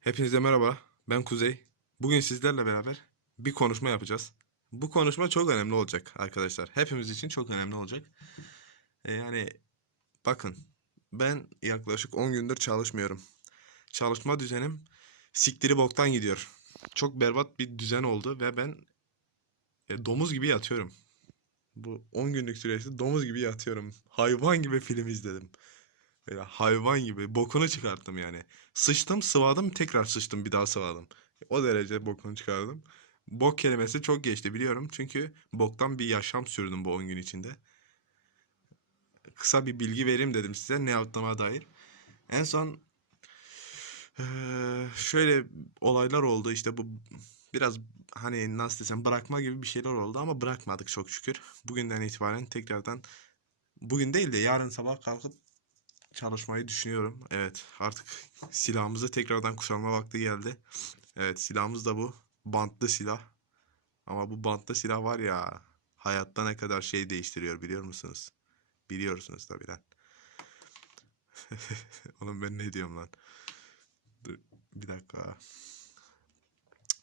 Hepinize merhaba. Ben Kuzey. Bugün sizlerle beraber bir konuşma yapacağız. Bu konuşma çok önemli olacak arkadaşlar. Hepimiz için çok önemli olacak. E, yani bakın ben yaklaşık 10 gündür çalışmıyorum. Çalışma düzenim siktiri boktan gidiyor. Çok berbat bir düzen oldu ve ben e, domuz gibi yatıyorum. Bu 10 günlük süreçte domuz gibi yatıyorum. Hayvan gibi film izledim. Böyle hayvan gibi bokunu çıkarttım yani. Sıçtım, sıvadım, tekrar sıçtım, bir daha sıvadım. O derece bokunu çıkardım. Bok kelimesi çok geçti biliyorum. Çünkü boktan bir yaşam sürdüm bu 10 gün içinde. Kısa bir bilgi vereyim dedim size ne yaptığıma dair. En son şöyle olaylar oldu işte bu biraz hani nasıl desem bırakma gibi bir şeyler oldu ama bırakmadık çok şükür. Bugünden itibaren tekrardan bugün değil de yarın sabah kalkıp çalışmayı düşünüyorum. Evet, artık silahımızı tekrardan kuşanma vakti geldi. Evet, silahımız da bu. Bantlı silah. Ama bu bantlı silah var ya, hayatta ne kadar şey değiştiriyor biliyor musunuz? Biliyorsunuz tabii lan. Oğlum ben ne diyorum lan? Dur, bir dakika.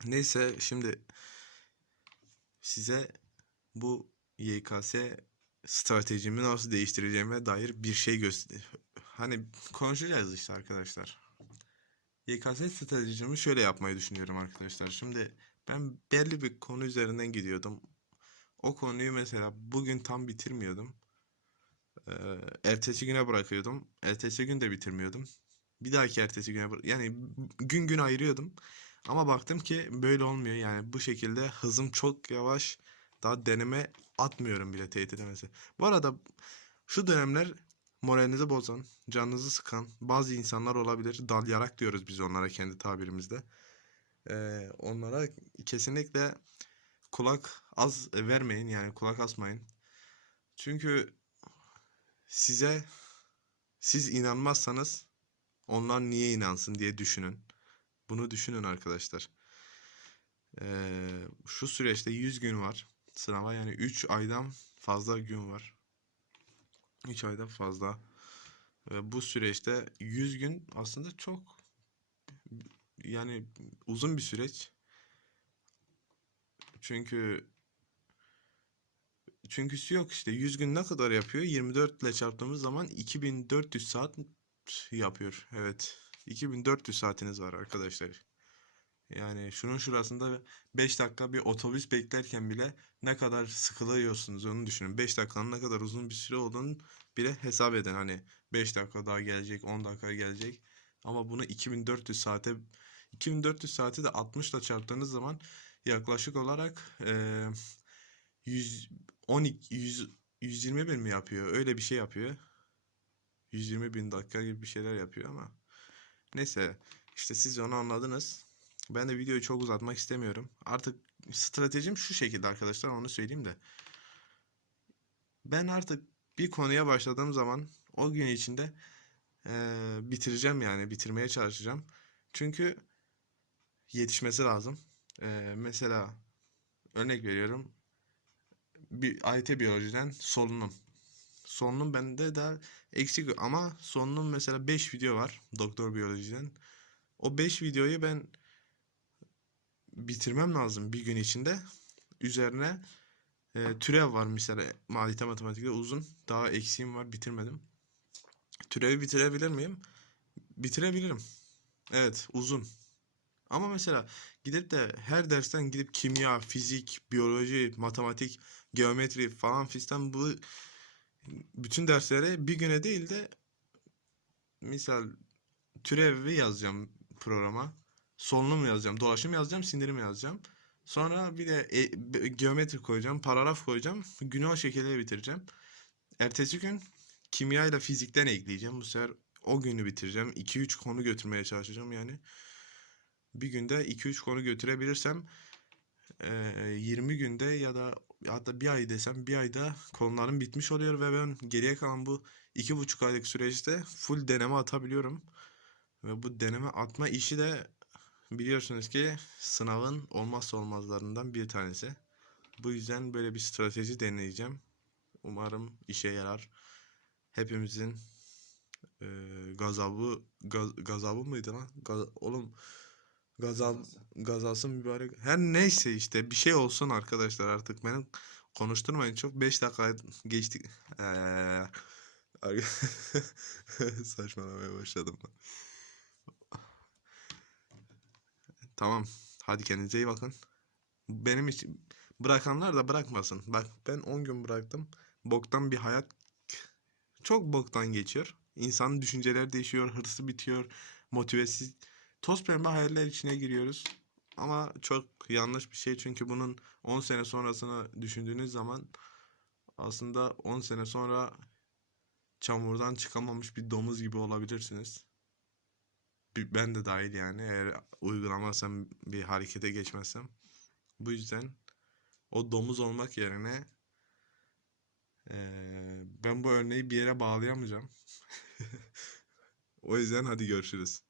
Neyse şimdi size bu YKS stratejimi nasıl değiştireceğime dair bir şey göster. Hani konuşacağız işte arkadaşlar. YKS stratejimi şöyle yapmayı düşünüyorum arkadaşlar. Şimdi ben belli bir konu üzerinden gidiyordum. O konuyu mesela bugün tam bitirmiyordum. Ee, ertesi güne bırakıyordum. Ertesi gün de bitirmiyordum. Bir dahaki ertesi güne yani gün gün ayırıyordum. Ama baktım ki böyle olmuyor. Yani bu şekilde hızım çok yavaş. Daha deneme atmıyorum bile teyit edemesi. Bu arada şu dönemler moralinizi bozan, canınızı sıkan bazı insanlar olabilir. Dalyarak diyoruz biz onlara kendi tabirimizde. Ee, onlara kesinlikle kulak az vermeyin yani kulak asmayın. Çünkü size siz inanmazsanız onlar niye inansın diye düşünün. Bunu düşünün arkadaşlar. Ee, şu süreçte 100 gün var sınava yani 3 aydan fazla gün var. 3 aydan fazla. Ve bu süreçte 100 gün aslında çok yani uzun bir süreç. Çünkü çünküsü yok işte 100 gün ne kadar yapıyor? 24 ile çarptığımız zaman 2400 saat yapıyor. Evet. 2400 saatiniz var arkadaşlar. Yani şunun şurasında 5 dakika bir otobüs beklerken bile ne kadar sıkılıyorsunuz onu düşünün. 5 dakikanın ne kadar uzun bir süre olduğunu bile hesap edin. Hani 5 dakika daha gelecek, 10 dakika gelecek. Ama bunu 2400 saate 2400 saati de 60 ile çarptığınız zaman yaklaşık olarak eee 100 12 100 120 bin mi yapıyor? Öyle bir şey yapıyor. 120 bin dakika gibi bir şeyler yapıyor ama neyse işte siz onu anladınız. Ben de videoyu çok uzatmak istemiyorum. Artık stratejim şu şekilde arkadaşlar onu söyleyeyim de. Ben artık bir konuya başladığım zaman o gün içinde eee, bitireceğim yani bitirmeye çalışacağım. Çünkü yetişmesi lazım. Eee, mesela örnek veriyorum. Bir AYT biyolojiden solunum. Solunum bende de eksik ama solunum mesela 5 video var doktor biyolojiden. O 5 videoyu ben bitirmem lazım bir gün içinde. Üzerine e, türev var mesela maliyete matematikte uzun. Daha eksiğim var bitirmedim. Türevi bitirebilir miyim? Bitirebilirim. Evet uzun. Ama mesela gidip de her dersten gidip kimya, fizik, biyoloji, matematik, geometri falan fistan bu bütün derslere bir güne değil de misal türevi yazacağım programa. Solunum yazacağım, dolaşım yazacağım, sindirim yazacağım. Sonra bir de e, geometri koyacağım, paragraf koyacağım. Günü o şekilde bitireceğim. Ertesi gün kimya ile fizikten ekleyeceğim. Bu sefer o günü bitireceğim. 2-3 konu götürmeye çalışacağım yani. Bir günde 2-3 konu götürebilirsem eee, 20 günde ya da hatta bir ay desem bir ayda konularım bitmiş oluyor ve ben geriye kalan bu iki buçuk aylık süreçte full deneme atabiliyorum. Ve bu deneme atma işi de biliyorsunuz ki sınavın olmazsa olmazlarından bir tanesi. Bu yüzden böyle bir strateji deneyeceğim. Umarım işe yarar. Hepimizin eee gazabı gaz, gazabı mıydı lan? Gaz- oğlum Gaz, al, Kazası. gaz alsın mübarek. Her neyse işte bir şey olsun arkadaşlar artık benim konuşturmayın çok 5 dakika geçti. Eee, ar- saçmalamaya başladım. Tamam. Hadi kendinize iyi bakın. Benim için bırakanlar da bırakmasın. Bak ben 10 gün bıraktım. Boktan bir hayat çok boktan geçiyor. İnsanın düşünceleri değişiyor, hırsı bitiyor, motivesiz. Toz pembe hayaller içine giriyoruz. Ama çok yanlış bir şey çünkü bunun 10 sene sonrasını düşündüğünüz zaman aslında 10 sene sonra çamurdan çıkamamış bir domuz gibi olabilirsiniz. Ben de dahil yani eğer uygulamazsam bir harekete geçmezsem. Bu yüzden o domuz olmak yerine eee, ben bu örneği bir yere bağlayamayacağım. O yüzden hadi görüşürüz.